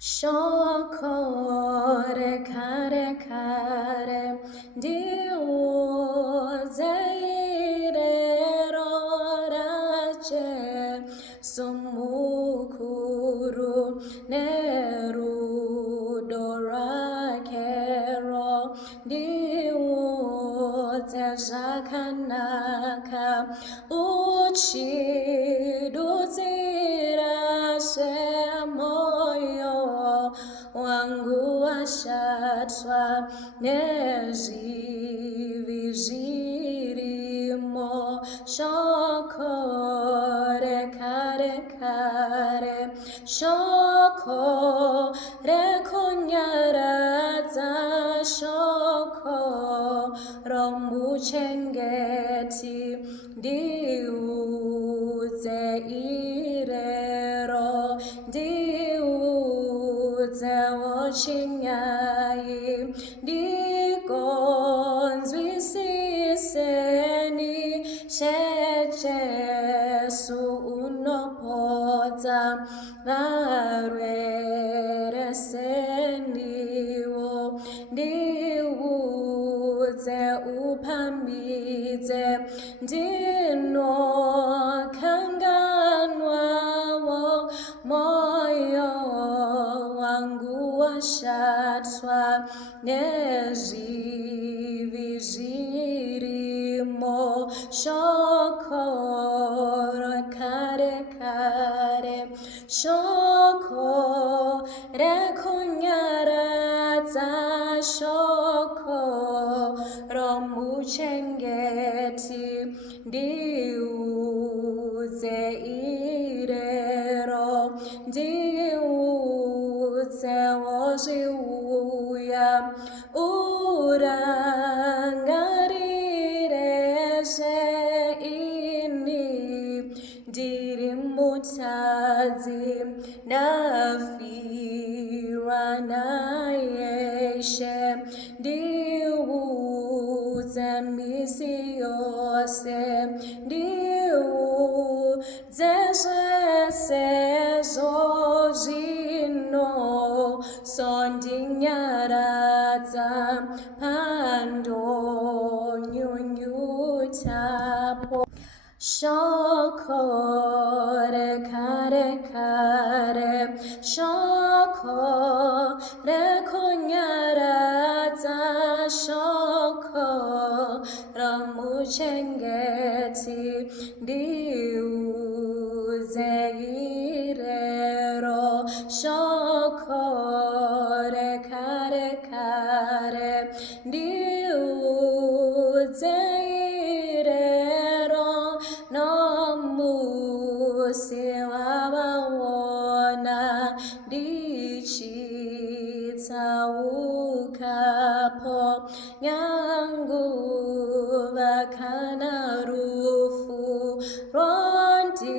Shokore kare kare diu zaire rorache sumukuru neru dorakero diu tejakanaka uchi duzira shemoyo wangu washatwa nezvivizvirimo shoko rekare kare shoko rekunyaradza shoko romuchengeti ndiudze irero Chinyai dikonzwisiseni shejesu unopota varwereseniwo ndiudze upambidze ndinokanganwawo moyo wangu washatwa nezvivizvirimo shoko rekare kare shoko rekunyaradza shoko romuchengeti ndiudze irero ndiudze urangarire ini ndiri mutadzi ndafirwa nayeshe ndiudze misi yose ndiudze zvese zvozvino sondinyaradza pandonyunyutapo shoko rekare kare shoko rekunyaradza shoko romuchengeti ndiudze irero shoko rekare kare ndiudze irero nomusi wavawona ndichitsaukapo nyanguva kana rufu rondi